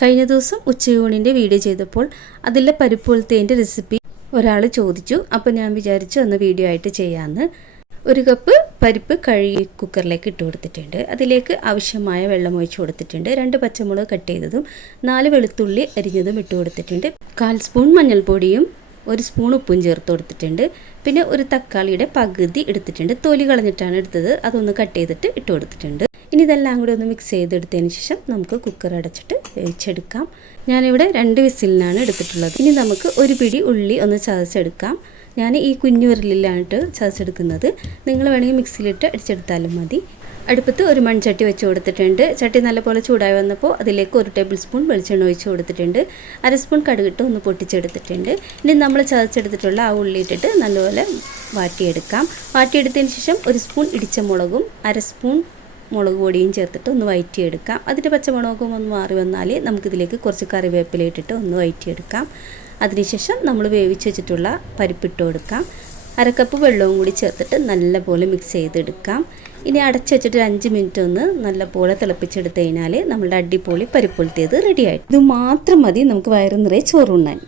കഴിഞ്ഞ ദിവസം ഉച്ചയൂണിന്റെ വീഡിയോ ചെയ്തപ്പോൾ അതിലെ പരിപ്പുലത്തേന്റെ റെസിപ്പി ഒരാൾ ചോദിച്ചു. അപ്പോൾ ഞാൻ വിചാരിച്ചു അന്ന് വീഡിയോ ആയിട്ട് ചെയ്യാമെന്ന് ഒരു കപ്പ് പരിപ്പ് കഴുകി കുക്കറിലേക്ക് ഇട്ട് കൊടുത്തിട്ടുണ്ട്. അതിലേക്ക് ആവശ്യമായ വെള്ളം ഒഴിച്ചു കൊടുത്തിട്ടുണ്ട്. രണ്ട് പച്ചമുളക് കട്ട് ചെയ്തതും നാല് വെളുത്തുള്ളി അരിഞ്ഞതും ഇട്ട് കൊടുത്തിട്ടുണ്ട്. കാൽ സ്പൂൺ മഞ്ഞൾപ്പൊടിയും ഒരു സ്പൂൺ ഉപ്പും ചേർത്ത് കൊടുത്തിട്ടുണ്ട്. പിന്നെ ഒരു തക്കാളിയുടെ പകുതി എടുത്തിട്ടുണ്ട്. തൊലി കളഞ്ഞിട്ടാണ് എടുത്തത്. അതൊന്ന് കട്ട് ചെയ്തിട്ട് ഇട്ട് കൊടുത്തിട്ടുണ്ട്. ഇനി ഇതെല്ലാം കൂടി ഒന്ന് മിക്സ് ചെയ്തെടുത്തതിന് ശേഷം നമുക്ക് കുക്കർ അടച്ചിട്ട് വേവിച്ചെടുക്കാം. ഞാനിവിടെ രണ്ട് വിസിലിനാണ് എടുത്തിട്ടുള്ളത്. ഇനി നമുക്ക് ഒരു പിടി ഉള്ളി ഒന്ന് ചതച്ചെടുക്കാം. ഞാൻ ഈ കുഞ്ഞു ഉരുളിലാണ് ചതച്ചെടുക്കുന്നത്. നിങ്ങൾ വേണമെങ്കിൽ മിക്സിയിലിട്ട് അടിച്ചെടുത്താലും മതി. അടുപ്പത്ത് ഒരു മൺചട്ടി വെച്ച് കൊടുത്തിട്ടുണ്ട്. ചട്ടി നല്ലപോലെ ചൂടായി വന്നപ്പോൾ അതിലേക്ക് ഒരു ടേബിൾ സ്പൂൺ വെളിച്ചെണ്ണ ഒഴിച്ച് കൊടുത്തിട്ടുണ്ട്. അര സ്പൂൺ കടുകിട്ട് ഒന്ന് പൊട്ടിച്ചെടുത്തിട്ടുണ്ട്. ഇനി നമ്മൾ ചതച്ചെടുത്തിട്ടുള്ള ആ ഉള്ളി ഇട്ടിട്ട് നല്ലപോലെ വാട്ടിയെടുക്കാം. വാട്ടിയെടുത്തതിന് ശേഷം ഒരു സ്പൂൺ ഇടിച്ച മുളകും അര സ്പൂൺ മുളക് പൊടിയും ചേർത്തിട്ട് ഒന്ന് വയറ്റിയെടുക്കാം. അതിന്റെ പച്ചമുളകും ഒന്ന് മാറി വന്നാൽ നമുക്കിതിലേക്ക് കുറച്ച് കറിവേപ്പില ഇട്ടിട്ട് ഒന്ന് വയറ്റിയെടുക്കാം. അതിനുശേഷം നമ്മൾ വേവിച്ച് വെച്ചിട്ടുള്ള പരിപ്പിട്ട് കൊടുക്കാം. അരക്കപ്പ് വെള്ളവും കൂടി ചേർത്തിട്ട് നല്ലപോലെ മിക്സ് ചെയ്തെടുക്കാം. ഇനി അടച്ച് വെച്ചിട്ട് ഒരു അഞ്ച് മിനിറ്റ് ഒന്ന് നല്ലപോലെ തിളപ്പിച്ചെടുത്ത് കഴിഞ്ഞാൽ നമ്മളുടെ അടിപൊളി പരിപ്പൊളുത്തിയത് റെഡിയായിട്ട് ഇത് മാത്രം മതി നമുക്ക് വയറ് നിറയെ ചോറുണ്ണാൻ.